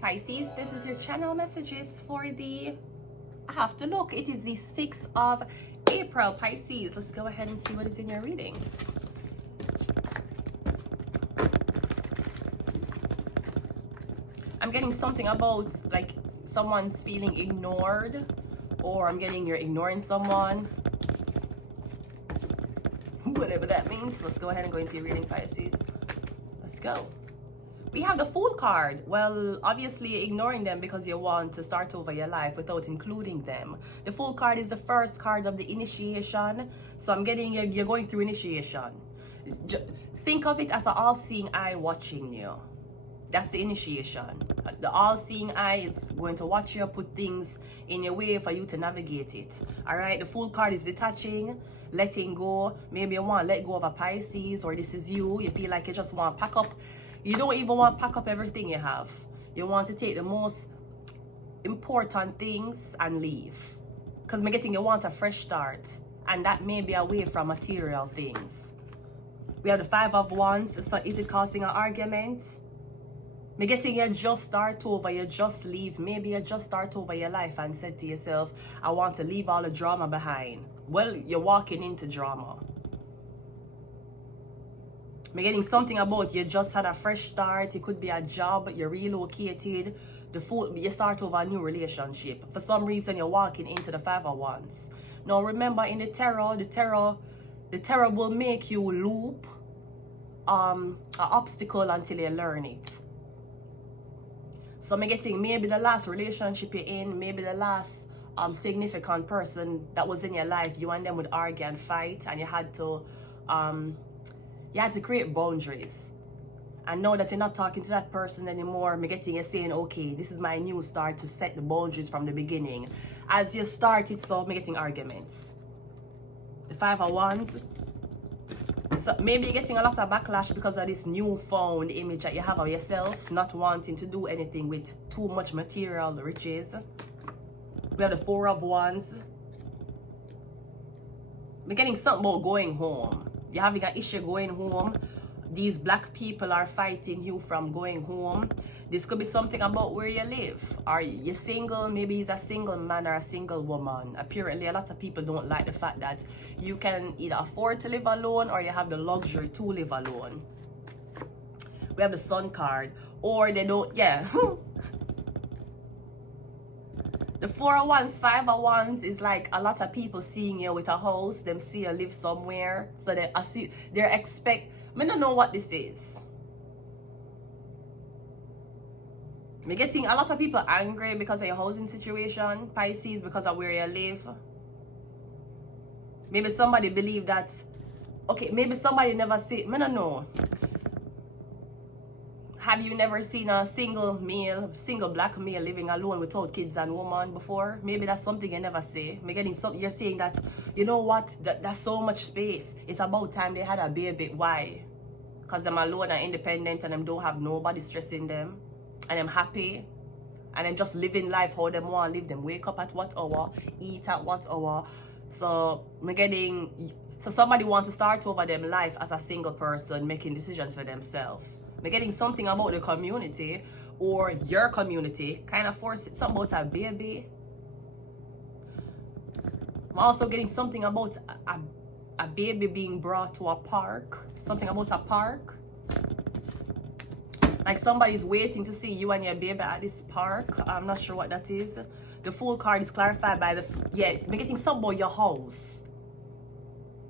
Pisces, this is your channel messages for the, I have to look, it is the 6th of April, Pisces. Let's go ahead and see what is in your reading. I'm getting something about like someone's feeling ignored, or I'm getting you're ignoring someone, whatever that means. Let's go ahead and go into your reading, Pisces. Let's go. We have the Fool card. Well, obviously ignoring them because you want to start over your life without including them. The Fool card is the first card of the initiation. So I'm getting you're going through initiation. Think of it as an all-seeing eye watching you. That's the initiation. The all-seeing eye is going to watch you, put things in your way for you to navigate it. All right, the Fool card is detaching, letting go. Maybe you want to let go of a Pisces, or this is you. You feel like you just want to pack up. You don't even want to pack up everything you have. You want to take the most important things and leave. Because I'm getting you want a fresh start. And that may be away from material things. We have the 5 of Wands. So is it causing an argument? I'm getting you just start over. You just leave. Maybe you just start over your life and said to yourself, I want to leave all the drama behind. Well, you're walking into drama. I'm getting something about you just had a fresh start. It could be a job, you're relocated. The Fool, you start over a new relationship. For some reason, you're walking into the 5 of Wands. Now, remember, in the terror will make you loop an obstacle until you learn it. So I'm getting maybe the last relationship you're in, maybe the last significant person that was in your life, you and them would argue and fight, and you had to create boundaries. And now that you're not talking to that person anymore, I'm getting you saying, okay, this is my new start to set the boundaries from the beginning. As you start it, so I'm getting arguments. The 5 of Wands. So maybe you're getting a lot of backlash because of this newfound image that you have of yourself, not wanting to do anything with too much material riches. We have the 4 of Wands. We're getting something about going home. You're having an issue going home. These black people are fighting you from going home. This could be something about where you live. Are you single? Maybe he's a single man or a single woman. Apparently, a lot of people don't like the fact that you can either afford to live alone or you have the luxury to live alone. We have the Sun card. Or they don't, yeah. The 4 of Wands, 5 of Wands is like a lot of people seeing you with a house. Them see you live somewhere. So they assume, they expect, I don't know what this is. I'm getting a lot of people angry because of your housing situation, Pisces, because of where you live. Maybe somebody believe that, okay, maybe somebody never see, I don't know. Have you never seen a single black male living alone without kids and woman before? Maybe that's something you never say. I'm getting something, you're saying that, you know what, that's so much space. It's about time they had a baby. Why? Because I'm alone and independent and I don't have nobody stressing them. And I'm happy. And I'm just living life how they want to live. Them wake up at what hour, eat at what hour. So I'm getting, so somebody wants to start over them life as a single person, making decisions for themselves. I'm getting something about the community or your community, kind of force it, something about a baby. I'm also getting something about a baby being brought to a park, something about a park. Like somebody's waiting to see you and your baby at this park. I'm not sure what that is. The Fool card is clarified by the, yeah, I'm getting something about your house.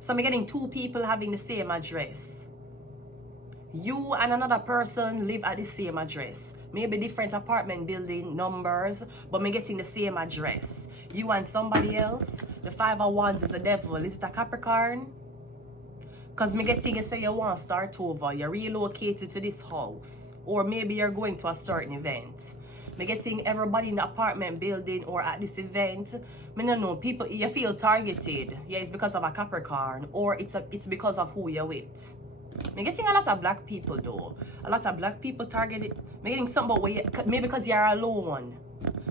So I'm getting 2 people having the same address. You and another person live at the same address. Maybe different apartment building numbers, but I'm getting the same address. You and somebody else. The 5 of Wands is a devil. Is it a Capricorn? Because I'm getting you say you want to start over. You're relocated to this house. Or maybe you're going to a certain event. I'm getting everybody in the apartment building or at this event. I don't know, people, you feel targeted. Yeah, it's because of a Capricorn. Or it's because of who you're with. I'm getting a lot of black people though. A lot of black people targeted. I'm getting something about where you, maybe because you're alone.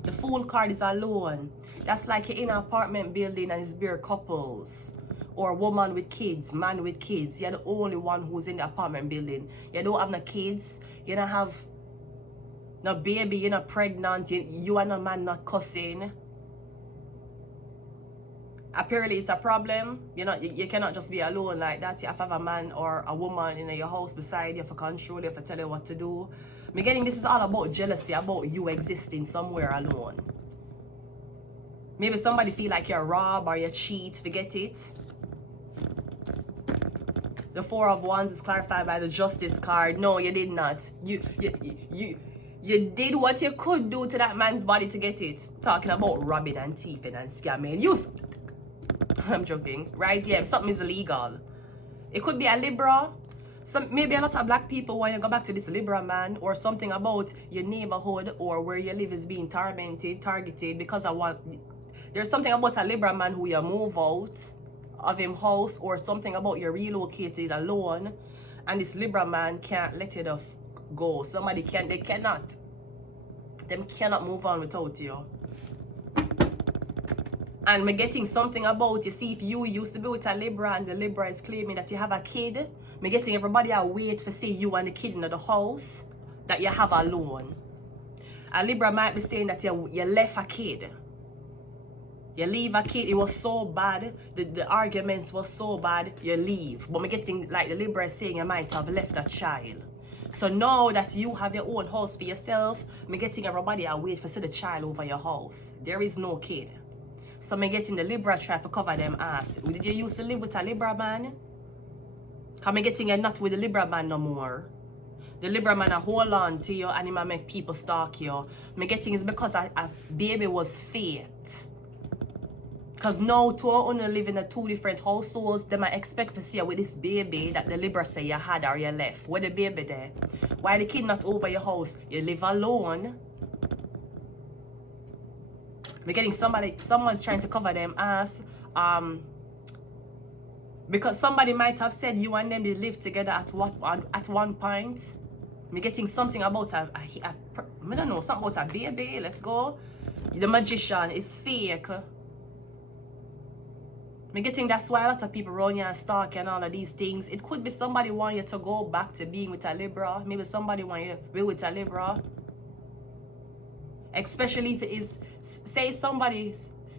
The Fool card is alone. That's like you're in an apartment building and it's bare couples. Or woman with kids, man with kids. You're the only one who's in the apartment building. You don't have no kids. You don't have No baby, you're not pregnant, you and a man not cussing. Apparently it's a problem. You cannot just be alone like that. You have to have a man or a woman in your house beside you for control you, for tell you what to do. Me getting this is all about jealousy, about you existing somewhere alone. Maybe somebody feel like you're rob or you cheat, forget it. The Four of Wands is clarified by the Justice card. No, you did not. You did what you could do to that man's body to get it. Talking about robbing and thieving and scamming. I'm joking, right? Yeah, something is illegal. It could be a Libra. Maybe a lot of black people want to go back to this Libra man, or something about your neighborhood or where you live is being targeted because there's something about a Libra man who you move out of him house, or something about you relocated alone, and this Libra man can't let it go. They cannot move on without you. And me getting something about, you see, if you used to be with a Libra and the Libra is claiming that you have a kid, me getting everybody a wait for see you and the kid in the house that you have alone. A Libra might be saying that you left a kid. You leave a kid, it was so bad, the arguments was so bad, you leave. But me getting, like the Libra is saying, you might have left a child. So now that you have your own house for yourself, me getting everybody a wait for see the child over your house. There is no kid. So me getting the Libra try to cover them ass. Did you used to live with a Libra man? Cause me getting you not with the Libra man no more. The Libra man a hold on to you and he might make people stalk you. Me getting is because a baby was fate. Cause now two only live in a two different households, they might expect to see you with this baby that the Libra say you had or you left. Where the baby there? Why the kid not over your house? You live alone. We're getting someone's trying to cover them ass, because somebody might have said you and them they live together at one point. We're getting something about I don't know, something about a baby. Let's go. The Magician is fake. We're getting that's why a lot of people run you and stalk and all of these things. It could be somebody want you to go back to being with a Libra. Maybe somebody want you to be with a Libra. Especially if it is, say somebody,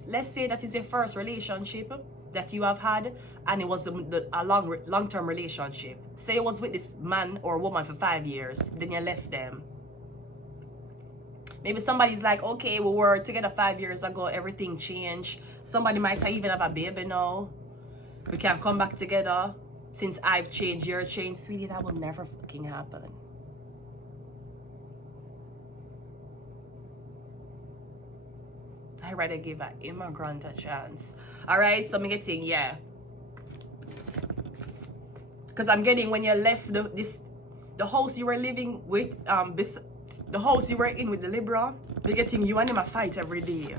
let's say that is your first relationship that you have had, and it was a long-term relationship. Say you was with this man or woman for 5 years, then you left them. Maybe somebody's like, okay, we were together 5 years ago, everything changed. Somebody might even have a baby now. We can come back together. Since I've changed, you're changed. Sweetie, that will never fucking happen. I rather give an immigrant a chance. Alright, so I'm getting, yeah. Because I'm getting when you left the house you were living with, the house you were in with the Libra, we're getting you and him a fight every day.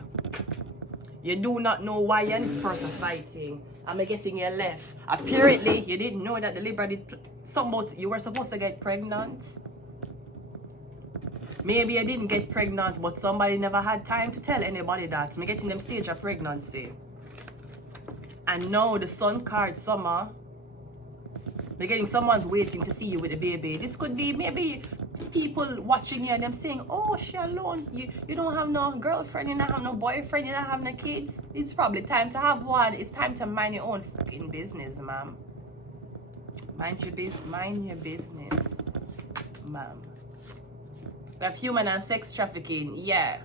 You do not know why you and this person fighting. I'm guessing you left. Apparently, you didn't know that the Libra did something about you were supposed to get pregnant. Maybe you didn't get pregnant, but somebody never had time to tell anybody that. I'm getting them stage of pregnancy. And now the Sun card, Summer. We're getting someone's waiting to see you with the baby. This could be maybe people watching you and them saying, oh, she alone. You don't have no girlfriend, you don't have no boyfriend, you don't have no kids. It's probably time to have one. It's time to mind your own fucking business, ma'am. Mind your business, ma'am. We have human and sex trafficking, yeah.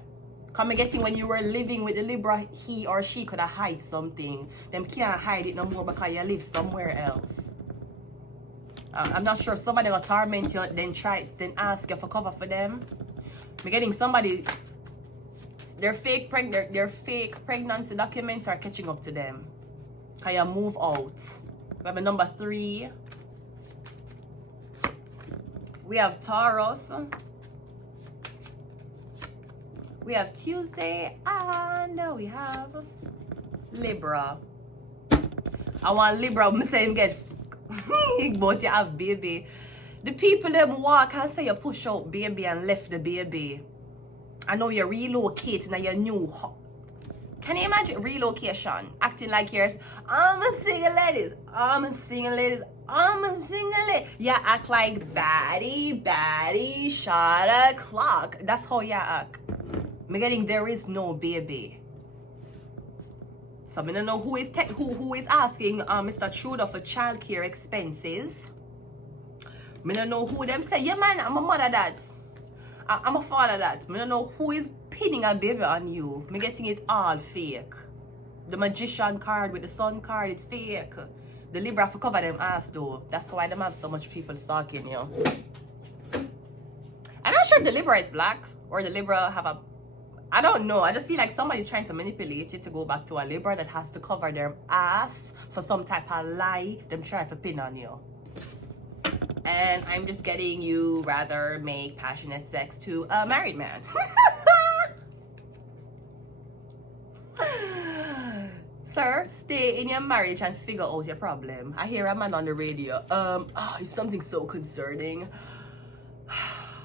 Come getting when you were living with the Libra, he or she could have hide something. Them can't hide it no more because you live somewhere else. I'm not sure somebody will torment you, then ask you for cover for them. We're getting somebody, their fake pregnancy documents are catching up to them. Can you move out? We have a number 3. We have Taurus. We have Tuesday, and we have Libra. I want Libra, I'm saying get but you have baby. The people them walk and say you push out baby and left the baby. I know you're relocating and your new Can you imagine relocation? Acting like yours. I'm a single ladies. I'm a single ladies. I'm a single lady. Yeah, act like baddie, shot o'clock. That's how you act. Me getting there is no baby. So I don't know who is asking Mr. Trudeau for childcare expenses. I don't know who them say, yeah man, I'm a mother that. I'm a father that. I don't know who is pinning a baby on you. Me getting it all fake. The magician card with the sun card, it's fake. The Libra for cover them ass though. That's why them have so much people stalking you. I'm not sure if the Libra is black or the Libra have a, I don't know. I just feel like somebody's trying to manipulate you to go back to a Libra that has to cover their ass for some type of lie. Them try to pin on you. And I'm just getting you rather make passionate sex to a married man. Sir, stay in your marriage and figure out your problem. I hear a man on the radio. It's something so concerning.